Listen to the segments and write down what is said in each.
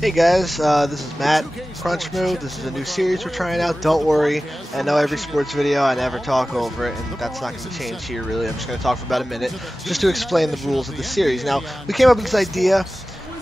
Hey guys, this is Matt, CrunchMoo. This is a new series we're trying out. Don't worry, I know every sports video, I never talk over it, and that's not going to change here really. I'm just going to talk for about a minute just to explain the rules of the series. Now, we came up with this idea.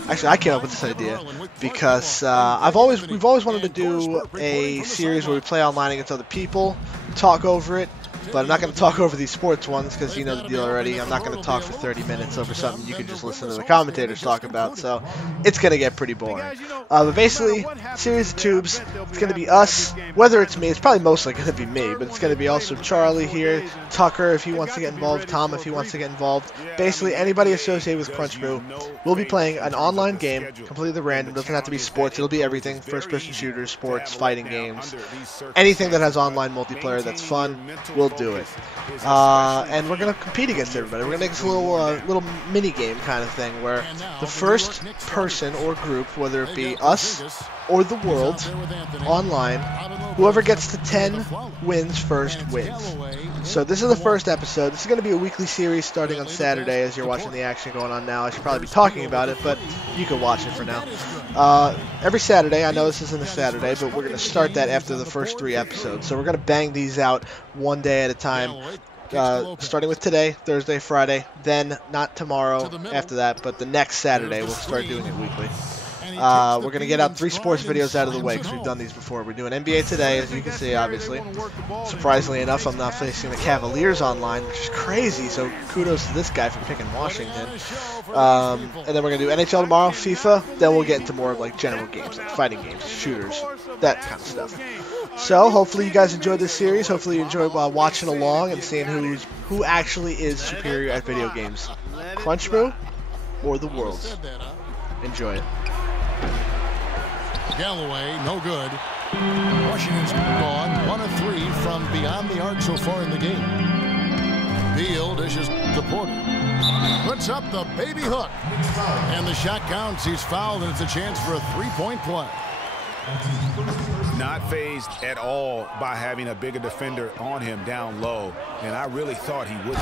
Actually, I came up with this idea because we've always wanted to do a series where we play online against other people, talk over it. But I'm not going to talk over these sports ones because you know the deal already. I'm not going to talk for 30 minutes over something you can just listen to the commentators talk about. So it's going to get pretty boring. But basically, series of tubes. It's going to be us. Whether it's me, it's probably mostly going to be me. But it's going to be also Charlie here, Tucker if he wants to get involved, Tom if he wants to get involved. Basically, anybody associated with CrunchMoo. We'll be playing an online game, completely random. Doesn't have to be sports. It'll be everything: first-person shooters, sports, fighting games, anything that has online multiplayer that's fun. We'll do it. And we're going to compete against everybody. We're going to make this a little mini game kind of thing where the first person or group, whether it be us or the world online, whoever gets to 10 wins first wins. So this is the first episode. This is going to be a weekly series starting on Saturday as you're watching the action going on now. I should probably be talking about it, but you can watch it for now. Every Saturday, I know this isn't a Saturday, but we're going to start that after the first 3 episodes. So we're going to bang these out one day at a time, starting with today, Thursday, Friday, then not tomorrow after that, but the next Saturday we'll start doing it weekly. We're going to get out 3 sports videos out of the way because we've done these before. We're doing NBA today, as you can see, obviously. Surprisingly enough, I'm not facing the Cavaliers online, which is crazy, so kudos to this guy for picking Washington. And then we're going to do NHL tomorrow, FIFA, then we'll get into more of like general games, like fighting games, shooters, that kind of stuff. So, hopefully you guys enjoyed this series. Hopefully you enjoyed watching along and seeing who actually is superior at video games. CrunchMoo or the world? Enjoy it. Galloway, no good. Washington's gone 1 of 3 from beyond the arc so far in the game. Beal dishes to Porter. Puts up the baby hook. And the shot counts. He's fouled, and it's a chance for a 3-point play. Not fazed at all by having a bigger defender on him down low, and I really thought he would.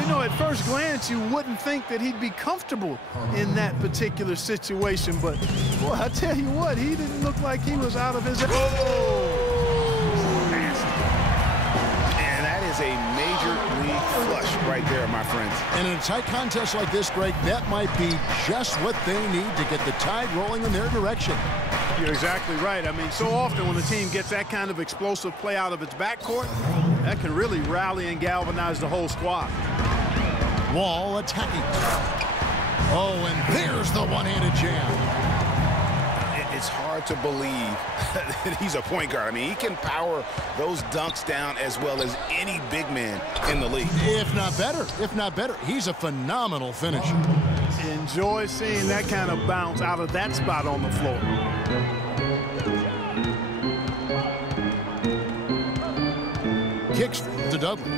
You know, at first glance, you wouldn't think that he'd be comfortable in that particular situation, but boy, I tell you what, he didn't look like he was out of his. And that is a major league flush right there, my friends. And in a tight contest like this, Greg, that might be just what they need to get the tide rolling in their direction. You're exactly right. I mean, so often when the team gets that kind of explosive play out of its backcourt, that can really rally and galvanize the whole squad. Wall attacking. Oh, and there's the one-handed jam. It's hard to believe that he's a point guard. I mean, he can power those dunks down as well as any big man in the league. If not better, he's a phenomenal finisher. Enjoy seeing that kind of bounce out of that spot on the floor. Kicks to Dudley.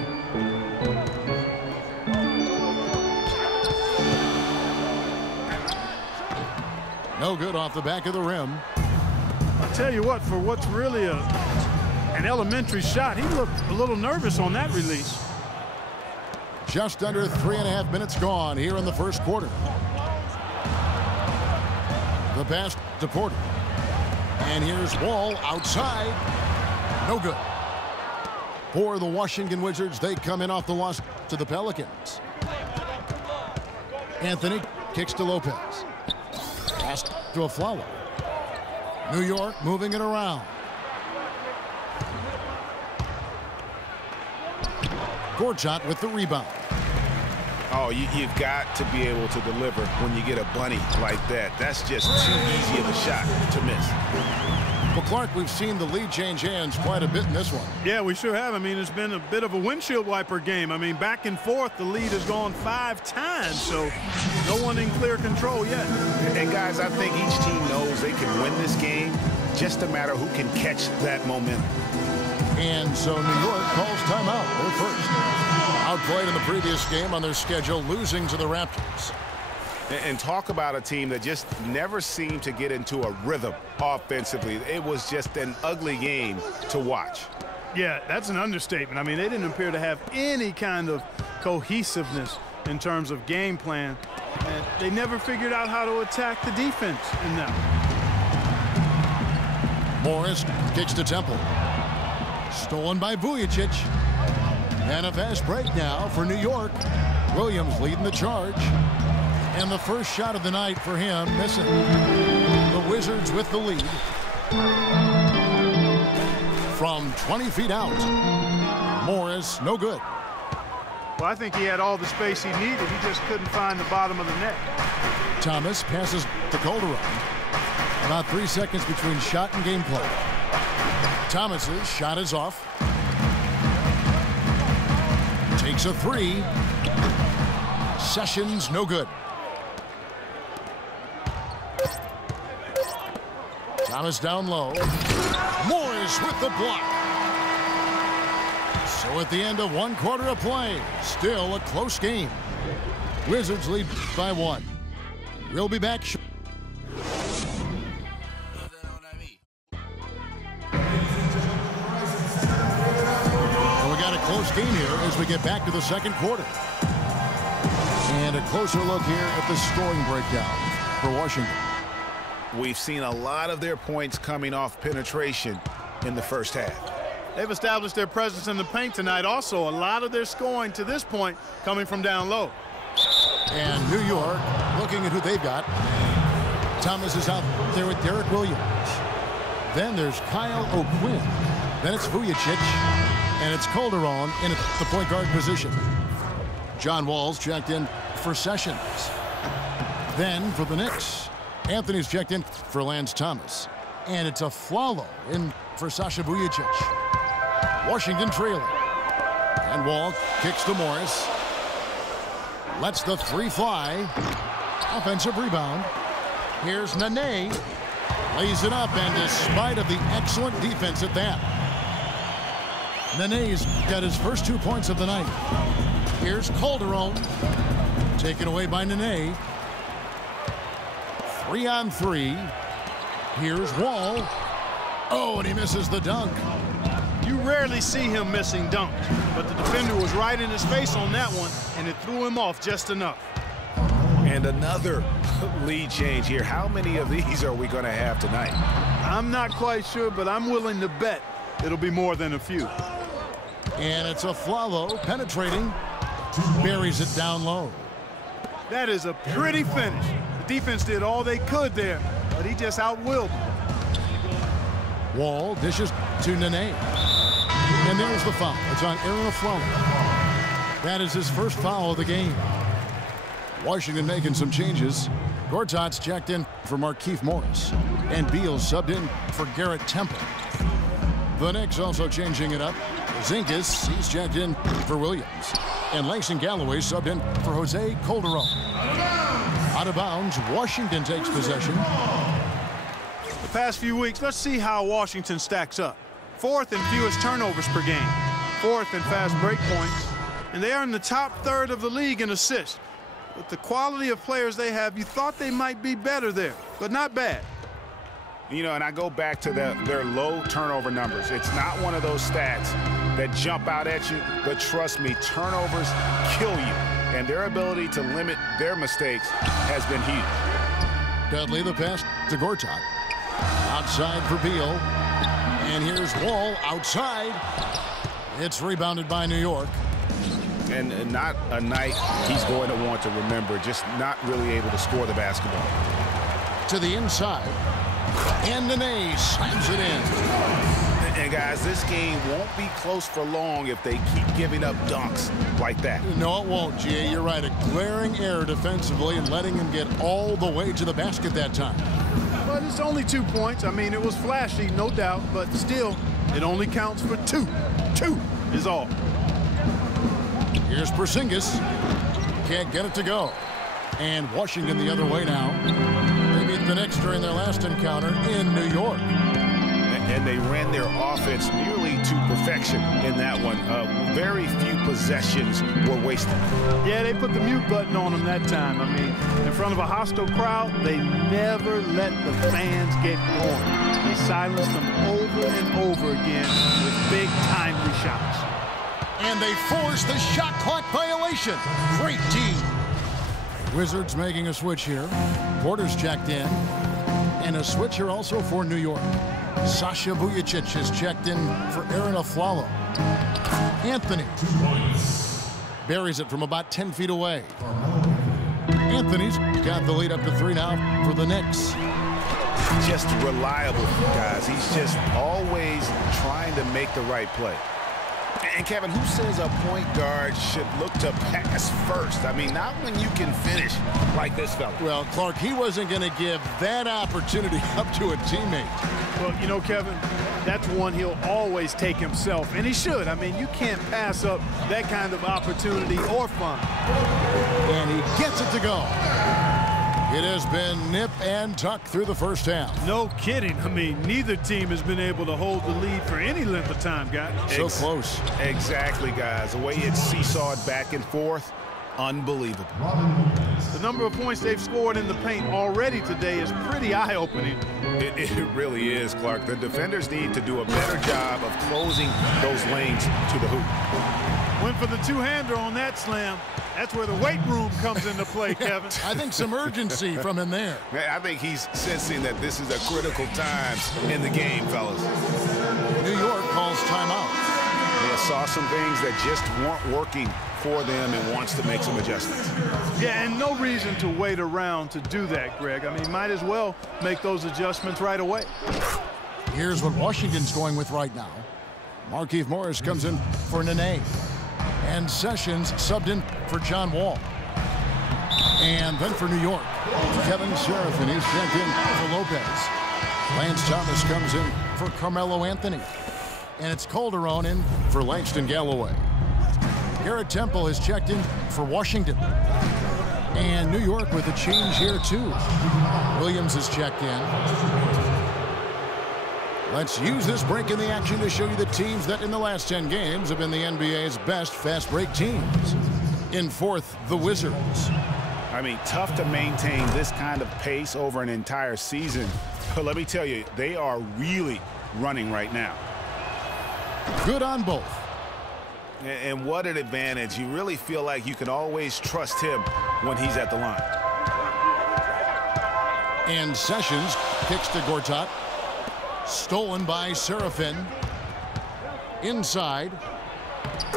No good off the back of the rim. I'll tell you what, for what's really an elementary shot, he looked a little nervous on that release. Just under 3.5 minutes gone here in the first quarter. The pass to Porter. And here's Wall outside. No good. For the Washington Wizards, they come in off the loss to the Pelicans. Anthony kicks to Lopez. Pass to a Flower. New York moving it around. Gorchot with the rebound. Oh, you've got to be able to deliver when you get a bunny like that. That's just too easy of a shot to miss. Well, Clark, we've seen the lead change hands quite a bit in this one. Yeah, we sure have. I mean, it's been a bit of a windshield wiper game. I mean, back and forth, the lead has gone 5 times, so no one in clear control yet. And, guys, I think each team knows they can win this game, just a matter who can catch that momentum. And so New York calls timeout. They're first. Outplayed in the previous game on their schedule, losing to the Raptors. And talk about a team that just never seemed to get into a rhythm offensively. It was just an ugly game to watch. Yeah, that's an understatement. I mean, they didn't appear to have any kind of cohesiveness in terms of game plan. And they never figured out how to attack the defense in that one. Morris kicks to Temple. Stolen by Vujicic. And a fast break now for New York. Williams leading the charge. And the first shot of the night for him missing. The Wizards with the lead. From 20 feet out. Morris, no good. Well, I think he had all the space he needed. He just couldn't find the bottom of the net. Thomas passes to Calderon. About 3 seconds between shot and gameplay. Thomas's shot is off. Takes a three. Sessions, no good. Thomas down low. Morris with the block. So at the end of 1 quarter of play, still a close game. Wizards lead by 1. We'll be back. Close game here as we get back to the second quarter. And a closer look here at the scoring breakdown for Washington. We've seen a lot of their points coming off penetration in the first half. They've established their presence in the paint tonight. Also, a lot of their scoring to this point coming from down low. And New York looking at who they've got. Thomas is out there with Derek Williams. Then there's Kyle O'Quinn. Then it's Vujicic. And it's Calderon in the point guard position. John Wall's checked in for Sessions. Then for the Knicks, Anthony's checked in for Lance Thomas. And it's a Flalo in for Sasha Vujicic. Washington trailing. And Wall kicks to Morris. Lets the three fly. Offensive rebound. Here's Nene. Lays it up, and despite of the excellent defense at that, Nene's got his first 2 points of the night. Here's Calderon. Taken away by Nene. 3 on 3. Here's Wall. Oh, and he misses the dunk. You rarely see him missing dunks, but the defender was right in his face on that one, and it threw him off just enough. And another lead change here. How many of these are we going to have tonight? I'm not quite sure, but I'm willing to bet it'll be more than a few. And it's a Flalo penetrating. Buries it down low. That is a pretty finish. The defense did all they could there, but he just outwilled them. Wall dishes to Nene. And there's the foul. It's on Aaron Flalo. That is his first foul of the game. Washington making some changes. Gortat's checked in for Markieff Morris. And Beal subbed in for Garrett Temple. The Knicks also changing it up. Zinkas, he's checked in for Williams. And Langston Galloway subbed in for Jose Calderon. Out of bounds, Washington takes possession. The past few weeks, let's see how Washington stacks up. 4th in fewest turnovers per game. 4th in fast break points. And they are in the top 3rd of the league in assists. With the quality of players they have, you thought they might be better there, but not bad. You know, and I go back to their low turnover numbers. It's not one of those stats that jump out at you, but trust me, turnovers kill you. And their ability to limit their mistakes has been huge. Dudley, the pass to Gortat. Outside for Beal. And here's Wall outside. It's rebounded by New York. And not a night he's going to want to remember, just not really able to score the basketball. To the inside. And Nene slams it in. And guys, this game won't be close for long if they keep giving up dunks like that. No, it won't, G.A. You're right. A glaring error defensively and letting him get all the way to the basket that time. But it's only 2 points. I mean, it was flashy, no doubt, but still, it only counts for 2. 2 is all. Here's Porzingis. Can't get it to go. And Washington the other way now. They beat the Knicks during their last encounter in New York. And they ran their offense nearly to perfection in that one. Very few possessions were wasted. Yeah, they put the mute button on them that time. I mean, in front of a hostile crowd, they never let the fans get going. They silenced them over and over again with big timely shots. And they forced the shot clock violation. Great team. Wizards making a switch here. Porter's checked in. And a switch here also for New York. Sasha Vujicic is checked in for Aaron Aflalo. Anthony buries it from about 10 feet away. Anthony's got the lead up to 3 now for the Knicks. Just reliable, guys. He's just always trying to make the right play. And Kevin, who says a point guard should look to pass first? I mean, not when you can finish like this fella. Well, Clark, he wasn't going to give that opportunity up to a teammate. Well, you know, Kevin, that's one he'll always take himself, and he should. I mean, you can't pass up that kind of opportunity or fun. And he gets it to go. It has been nip and tuck through the first half. No kidding. I mean, neither team has been able to hold the lead for any length of time, guys. So close. Exactly, guys. The way it's seesawed back and forth, unbelievable. The number of points they've scored in the paint already today is pretty eye-opening. It really is, Clark. The defenders need to do a better job of closing those lanes to the hoop. Went for the two-hander on that slam. That's where the weight room comes into play, Kevin. I think some urgency from him there. I think he's sensing that this is a critical time in the game, fellas. New York calls timeout. They saw some things that just weren't working for them and wants to make some adjustments. Yeah, and no reason to wait around to do that, Greg. I mean, might as well make those adjustments right away. Here's what Washington's going with right now. Markieff Morris comes in for Nene. And Sessions subbed in for John Wall. And then for New York, Kevin Seraphin is checked in for Lopez. Lance Thomas comes in for Carmelo Anthony. And it's Calderon in for Langston Galloway. Garrett Temple is checked in for Washington. And New York with a change here too. Williams is checked in. Let's use this break in the action to show you the teams that in the last 10 games have been the NBA's best fast break teams. In fourth, the Wizards. I mean, tough to maintain this kind of pace over an entire season. But let me tell you, they are really running right now. Good on both. And what an advantage. You really feel like you can always trust him when he's at the line. And Sessions kicks to Gortat. Stolen by Seraphin. Inside.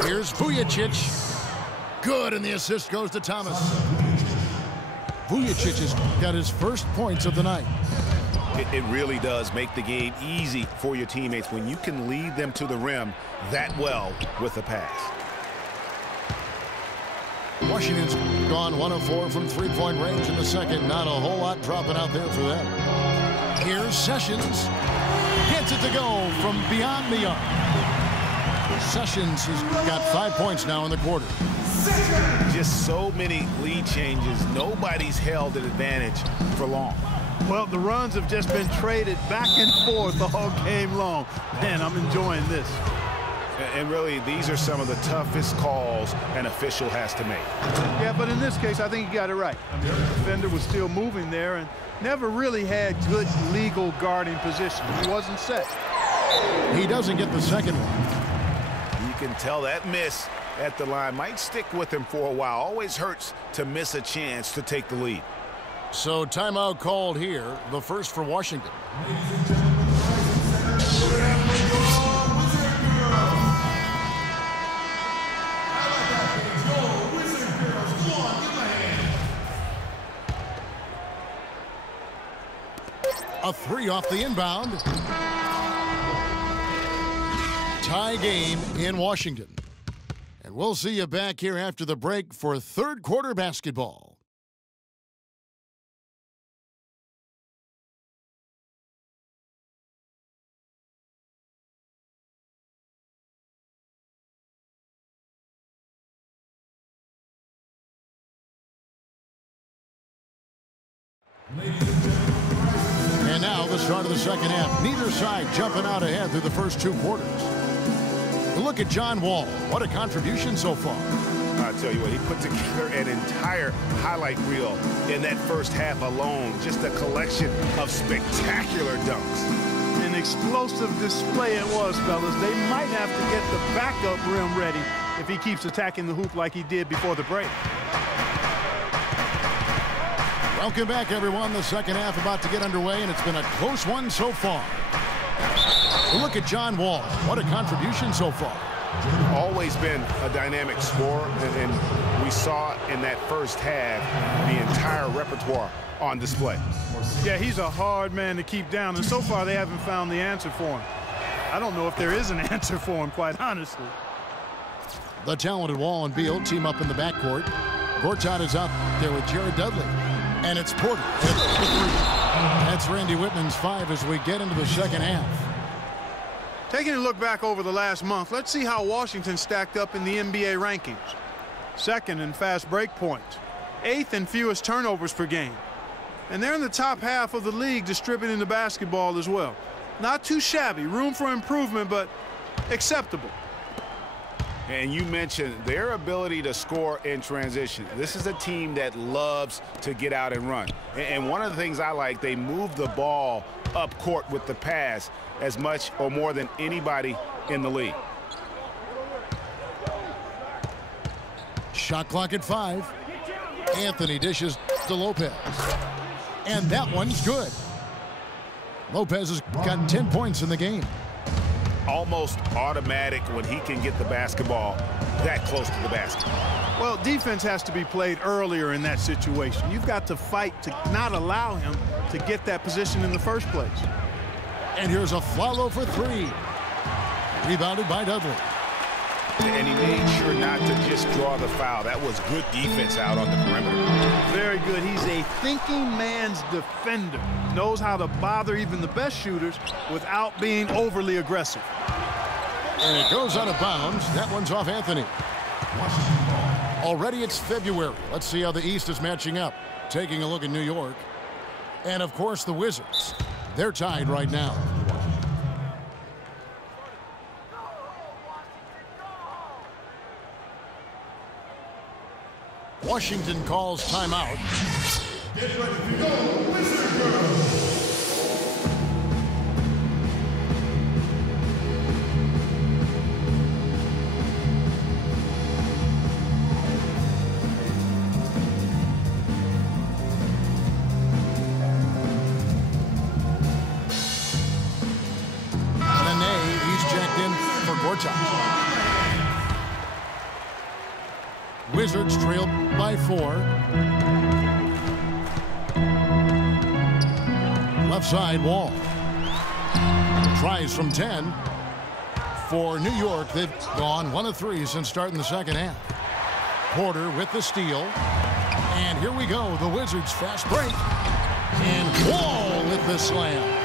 Here's Vujicic. Good, and the assist goes to Thomas. Vujicic has got his first points of the night. It really does make the game easy for your teammates when you can lead them to the rim that well with a pass. Washington's gone 1 of 4 from three-point range in the second. Not a whole lot dropping out there for them. Here's Sessions. Gets it to go from beyond the arc. Sessions has got 5 points now in the quarter. Just so many lead changes. Nobody's held an advantage for long. Well, the runs have just been traded back and forth all game long. Man, I'm enjoying this. And really, these are some of the toughest calls an official has to make. Yeah, but in this case, I think he got it right. I mean, the defender was still moving there and never really had good legal guarding position. He wasn't set. He doesn't get the second one. You can tell that miss at the line might stick with him for a while. Always hurts to miss a chance to take the lead. So timeout called here, the first for Washington. A three off the inbound. Tie game in Washington. And we'll see you back here after the break for third quarter basketball. And now the start of the second half. Neither side jumping out ahead through the first 2 quarters. Look at John Wall. What a contribution so far. I tell you what, he put together an entire highlight reel in that first half alone. Just a collection of spectacular dunks. An explosive display it was, fellas. They might have to get the backup rim ready if he keeps attacking the hoop like he did before the break. Welcome back, everyone. The second half about to get underway, and it's been a close one so far. Look at John Wall. What a contribution so far. Always been a dynamic scorer, and we saw in that first half the entire repertoire on display. Yeah, he's a hard man to keep down, and so far they haven't found the answer for him. I don't know if there is an answer for him, quite honestly. The talented Wall and Beal team up in the backcourt. Gortat is out there with Jared Dudley. And it's Porter. That's Randy Whitman's 5 as we get into the second half. Taking a look back over the last month, let's see how Washington stacked up in the NBA rankings. Second in fast break points. 8th in fewest turnovers per game. And they're in the top half of the league distributing the basketball as well. Not too shabby, room for improvement, but acceptable. And you mentioned their ability to score in transition. This is a team that loves to get out and run. And one of the things I like, they move the ball up court with the pass as much or more than anybody in the league. Shot clock at 5. Anthony dishes to Lopez. And that one's good. Lopez has got 10 points in the game. Almost automatic when he can get the basketball that close to the basket. Well, defense has to be played earlier in that situation. You've got to fight to not allow him to get that position in the first place. And here's a follow for 3. Rebounded by Dudley. And he made sure not to just draw the foul. That was good defense out on the perimeter. Very good. He's a thinking man's defender. Knows how to bother even the best shooters without being overly aggressive. And it goes out of bounds. That one's off Anthony. Already it's February. Let's see how the East is matching up. Taking a look at New York. And, of course, the Wizards. They're tied right now. Washington calls timeout. Get ready to go, Wizard Girls! He's checked in for Gortat. Wizards trailed by 4. Left side, Wall. Tries from 10. For New York, they've gone 1 of 3 since starting the second half. Porter with the steal. And here we go, the Wizards fast break. And Wall with the slam.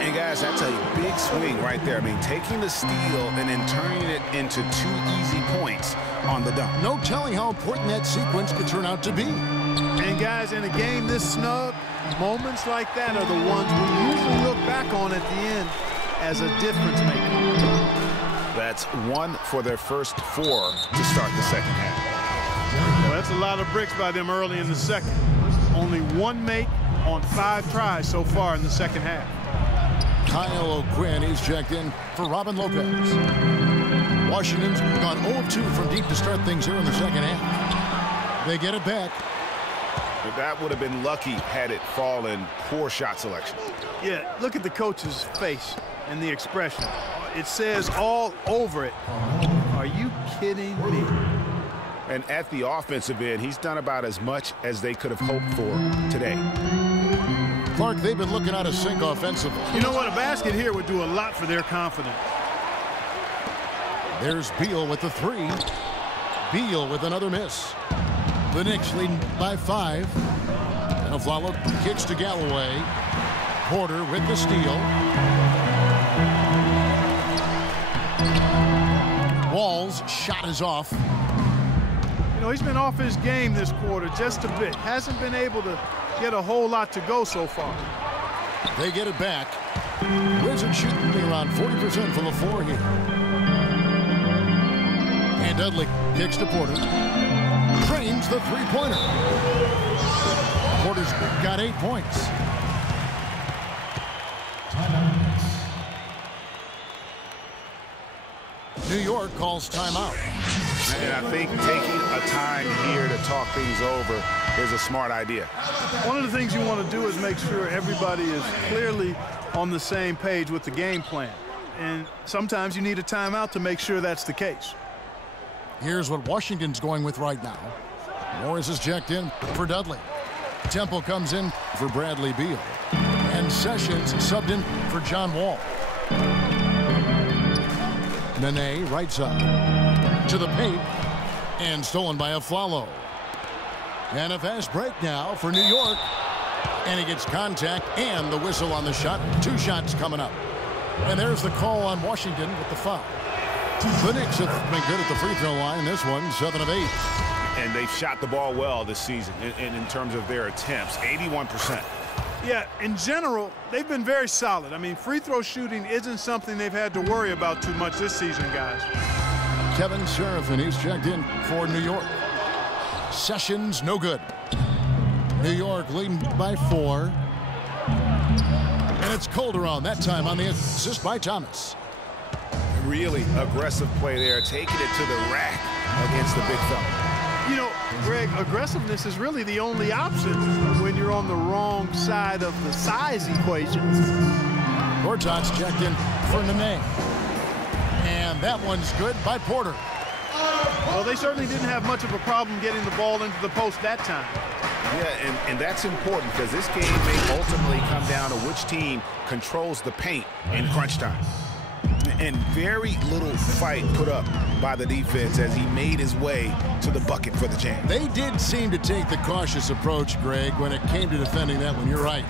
And guys, I tell you, big swing right there. I mean, taking the steal and then turning it into 2 easy points on the dunk. No telling how important that sequence could turn out to be. And guys, in a game this snug, moments like that are the ones we usually look back on at the end as a difference maker. That's 1 for their first 4 to start the second half. Well, that's a lot of bricks by them early in the second. Only 1 make on 5 tries so far in the second half. Kyle O'Quinn, he's checked in for Robin Lopez. Washington's gone 0-2 from deep to start things here in the second half. They get it back. But that would have been lucky had it fallen. Poor shot selection. Yeah, look at the coach's face and the expression. It says all over it. Are you kidding me? And at the offensive end, he's done about as much as they could have hoped for today. Clark, they've been looking out of sync offensively. You know what? A basket here would do a lot for their confidence. There's Beal with the 3. Beal with another miss. The Knicks leading by 5. And a follow kicks to Galloway. Porter with the steal. Wall's shot is off. You know, he's been off his game this quarter just a bit. Hasn't been able to get a whole lot to go so far. They get it back. Wizards shooting around 40% from the floor here. And Dudley kicks to Porter. Trains the three-pointer. Porter's got 8 points. New York calls timeout. And I think taking a time here to talk things over is a smart idea. One of the things you want to do is make sure everybody is clearly on the same page with the game plan. And sometimes you need a timeout to make sure that's the case. Here's what Washington's going with right now. Morris is checked in for Dudley. Temple comes in for Bradley Beal. And Sessions subbed in for John Wall. Nene right side to the paint and stolen by Aflalo. And a fast break now for New York. And he gets contact and the whistle on the shot. 2 shots coming up. And there's the call on Washington with the foul. The Knicks have been good at the free throw line. This one, 7 of 8. And they've shot the ball well this season in terms of their attempts, 81%. Yeah, in general, they've been very solid. I mean, free throw shooting isn't something they've had to worry about too much this season, guys. Kevin Serafin, he's checked in for New York. Sessions, no good. New York leading by 4. And it's Calderon that time on the assist by Thomas. Really aggressive play there, taking it to the rack against the big fella. You know, Greg, aggressiveness is really the only option when you're on the wrong side of the size equation. Gortat's checked in for Nene. And that one's good by Porter. Well, they certainly didn't have much of a problem getting the ball into the post that time. Yeah, and that's important because this game may ultimately come down to which team controls the paint in crunch time. And very little fight put up by the defense as he made his way to the bucket for the jam. They did seem to take the cautious approach, Greg, when it came to defending that one. You're right.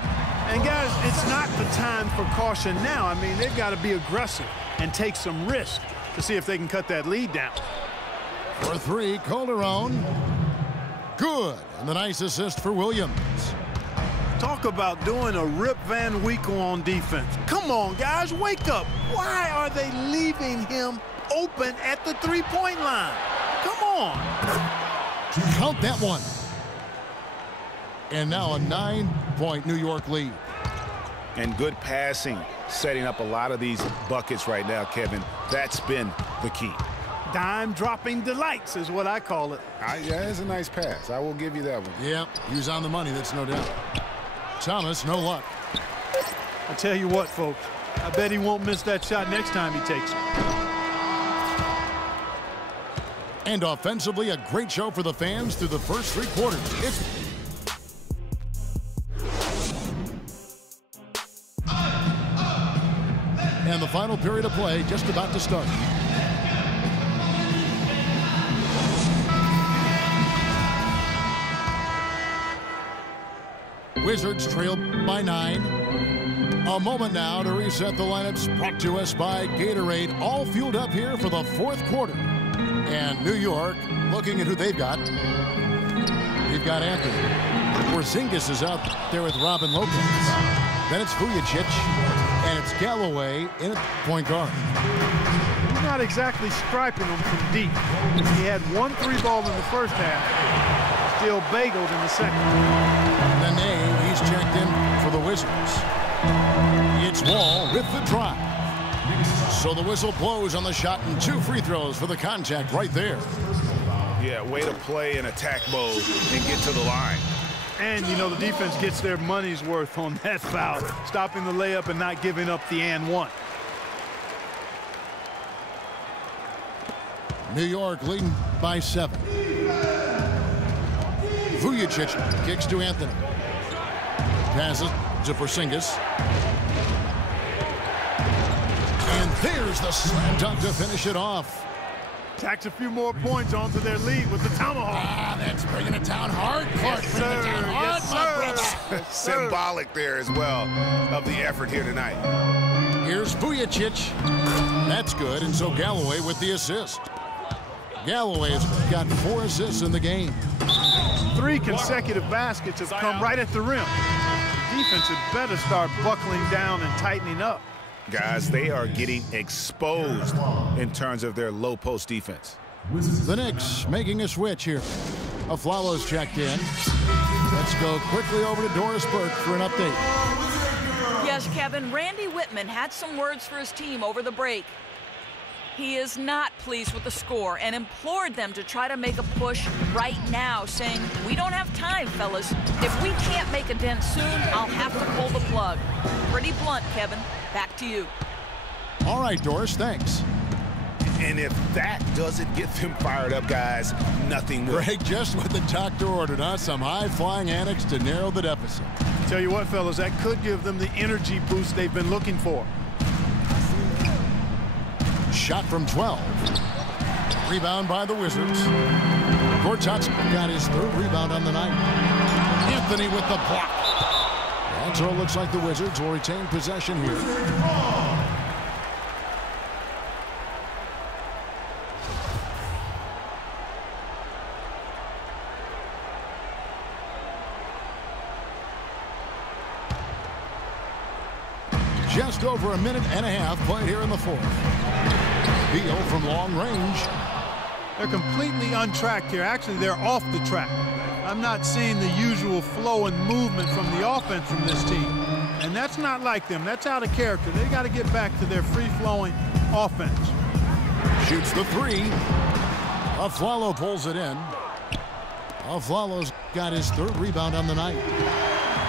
And, guys, it's not the time for caution now. I mean, they've got to be aggressive and take some risk to see if they can cut that lead down. For 3, Calderon. Good. And the nice assist for Williams. Talk about doing a Rip Van Winkle on defense. Come on, guys, wake up. Why are they leaving him open at the three-point line? Come on. Count that one. And now a 9-point New York lead. And good passing, setting up a lot of these buckets right now, Kevin. That's been the key. Dime-dropping delights is what I call it. Yeah, it's a nice pass. I will give you that one. Yeah, he was on the money, that's no doubt. Thomas, no luck. I tell you what, folks, I bet he won't miss that shot next time he takes it. And offensively, a great show for the fans through the first 3 quarters. And the final period of play just about to start. Wizards trail by 9. A moment now to reset the lineups brought to us by Gatorade. All fueled up here for the 4th quarter. And New York looking at who they've got. They've got Anthony. Porzingis is out there with Robin Lopez. Then it's Vujacic. And it's Galloway in at point guard. He's not exactly striping them from deep. He had 1 3-ball in the first half. Still bageled in the second. Nene, he's checked in for the Wizards. It's Wall with the drive. So the whistle blows on the shot and 2 free throws for the contact right there. Yeah, way to play in attack mode and get to the line. And, you know, the defense gets their money's worth on that foul, stopping the layup and not giving up the and one. New York leading by 7. Vujacic kicks to Anthony. Passes to Porzingis. And there's the slam dunk to finish it off. Tacks a few more points onto their lead with the tomahawk. Ah, that's bringing it down hard, Clark. Yes, Bringing it down hard, yes, my brother. Yes, Symbolic there as well of the effort here tonight. Here's Vujacic. That's good, and so Galloway with the assist. Galloway's got 4 assists in the game. 3 consecutive baskets have come right at the rim. The defense had better start buckling down and tightening up. Guys, they are getting exposed in terms of their low post defense. The Knicks making a switch here. Aflalo's checked in. Let's go quickly over to Doris Burke for an update. Yes, Kevin, Randy Whitman had some words for his team over the break. He is not pleased with the score and implored them to try to make a push right now, saying, "We don't have time, fellas. If we can't make a dent soon, I'll have to pull the plug." Pretty blunt, Kevin. Back to you. All right, Doris, thanks. And if that doesn't get them fired up, guys, nothing will. Greg, just what the doctor ordered, huh? Some high-flying annex to narrow the deficit. Tell you what, fellas, that could give them the energy boost they've been looking for. Shot from 12. Rebound by the Wizards. Gortat's got his third rebound on the night. Anthony with the block. And so it looks like the Wizards will retain possession here. Just over a minute and a half played here in the fourth. Beal from long range. They're completely untracked here. Actually, they're off the track. I'm not seeing the usual flow and movement from the offense from this team. And that's not like them. That's out of character. They got to get back to their free-flowing offense. Shoots the three. Aflalo pulls it in. Aflalo's got his third rebound on the night.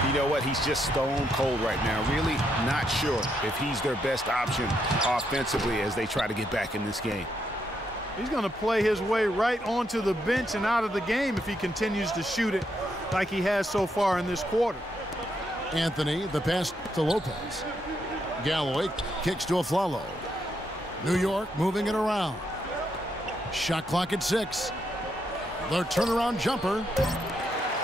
You know what? He's just stone cold right now. Really not sure if he's their best option offensively as they try to get back in this game. He's going to play his way right onto the bench and out of the game if he continues to shoot it like he has so far in this quarter. Anthony, the pass to Lopez. Galloway kicks to Aflalo. New York moving it around. Shot clock at 6. The turnaround jumper.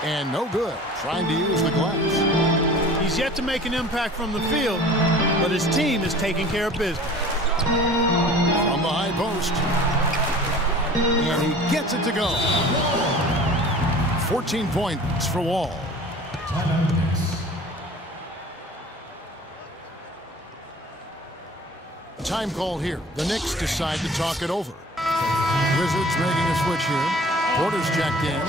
And no good. Trying to use the glass. He's yet to make an impact from the field, but his team is taking care of business. From the high post. And he gets it to go. 14 points for Wall. Time call here. The Knicks decide to talk it over. Wizards making a switch here. Porter's checked in.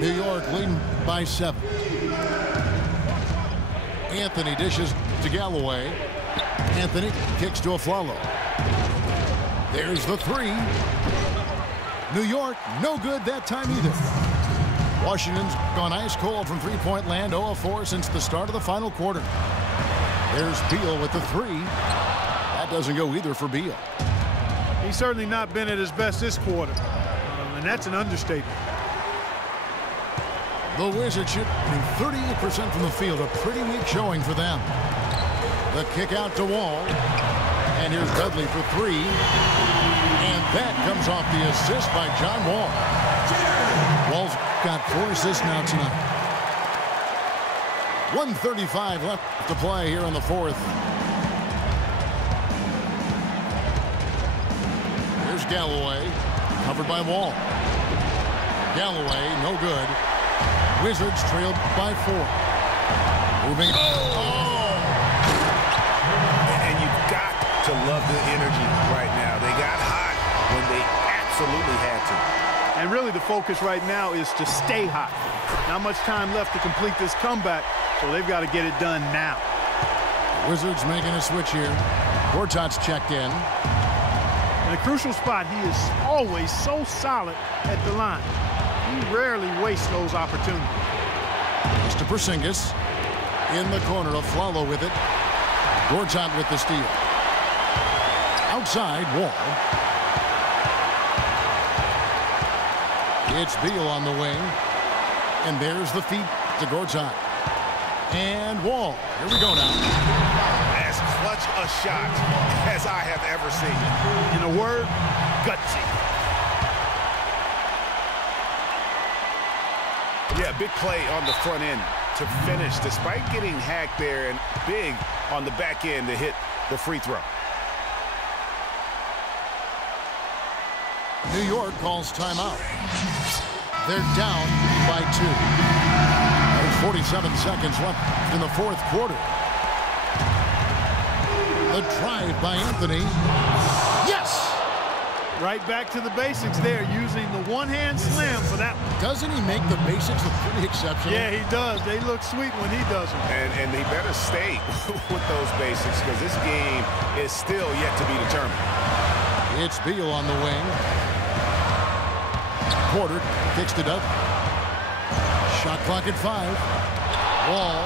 New York leading by 7. Anthony dishes to Galloway. Anthony kicks to Aflalo. There's the three. New York, no good that time either. Washington's gone ice cold from three-point land, 0 of 4 since the start of the final quarter. There's Beal with the three. That doesn't go either for Beal. He's certainly not been at his best this quarter, and that's an understatement. The Wizards shooting 38% from the field, a pretty weak showing for them. The kick out to Wall. And here's Dudley for 3. And that comes off the assist by John Wall. Wall's got 4 assists now tonight. 1:35 left to play here in the fourth. Here's Galloway, covered by Wall. Galloway, no good. Wizards trailed by 4. Moving. Oh! And you've got to love the energy right now. They got hot when they absolutely had to. And really the focus right now is to stay hot. Not much time left to complete this comeback, so they've got to get it done now. Wizards making a switch here. Gortat's checked in. In a crucial spot, he is always so solid at the line. He rarely wastes those opportunities. Mr. Porzingis in the corner. Aflalo with it. Gortat with the steal. Outside, Wall. It's Beal on the wing. And there's the feet to Gortat. And Wall. Here we go now. As clutch a shot as I have ever seen. In a word, gutsy. Yeah, big play on the front end to finish despite getting hacked there, and big on the back end to hit the free throw. New York calls timeout. They're down by 2. There's 47 seconds left in the fourth quarter. The drive by Anthony. Yes! Right back to the basics there, using the one-hand slam for that one. Doesn't he make the basics look pretty exceptional? Yeah, he does. They look sweet when he does them. And he better stay with those basics because this game is still yet to be determined. It's Beal on the wing. Porter kicks to Doug. Shot clock at 5. Wall.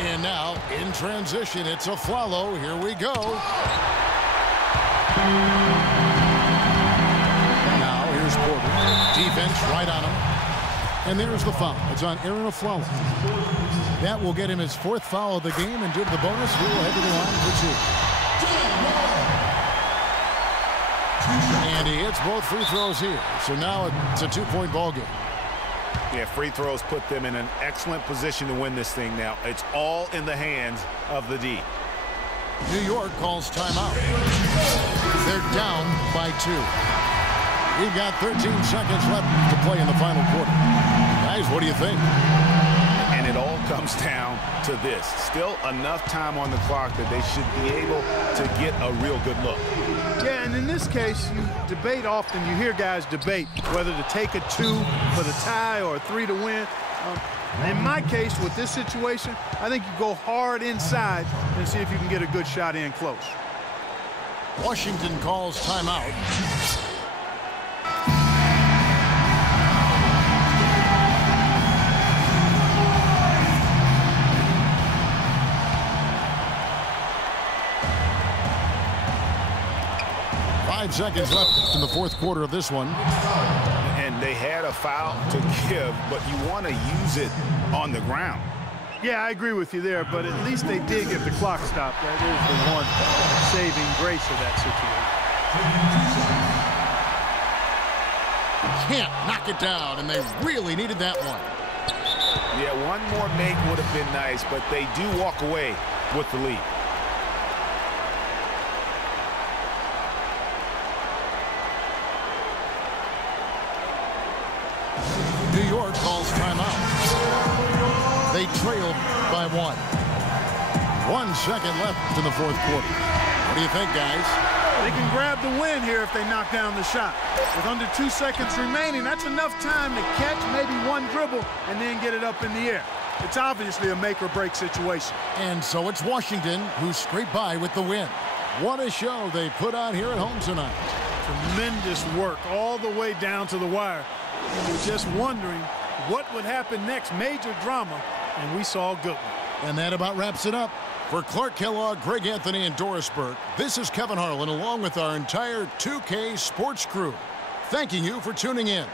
And now in transition, it's a follow. Here we go. Now here's Porter. Defense right on him. And there's the foul. It's on Aaron Aflalo. That will get him his 4th foul of the game, and due to the bonus, he will head to the line for 2. And he hits both free throws here. So now it's a 2-point ball game. Yeah, free throws put them in an excellent position to win this thing now. It's all in the hands of the D. New York calls timeout. They're down by 2. We've got 13 seconds left to play in the final quarter. Guys, what do you think? And it all comes down to this. Still enough time on the clock that they should be able to get a real good look. Yeah, and in this case, you debate often. You hear guys debate whether to take a 2 for the tie or a 3 to win. In my case, with this situation, I think you go hard inside and see if you can get a good shot in close. Washington calls timeout. Seconds left in the 4th quarter of this one. And they had a foul to give, but you want to use it on the ground. Yeah, I agree with you there, but at least they did get the clock stopped. That is the one saving grace of that situation. Can't knock it down, and they really needed that one. Yeah, one more make would have been nice, but they do walk away with the lead. New York calls timeout. They trail by 1. 1 second left in the 4th quarter. What do you think, guys? They can grab the win here if they knock down the shot. With under 2 seconds remaining, that's enough time to catch maybe one dribble and then get it up in the air. It's obviously a make-or-break situation. And so it's Washington who scraped by with the win. What a show they put on here at home tonight. Tremendous work all the way down to the wire. We were just wondering what would happen next. Major drama, and we saw a good one. And that about wraps it up. For Clark Kellogg, Greg Anthony, and Doris Burke, this is Kevin Harlan along with our entire 2K Sports crew, thanking you for tuning in.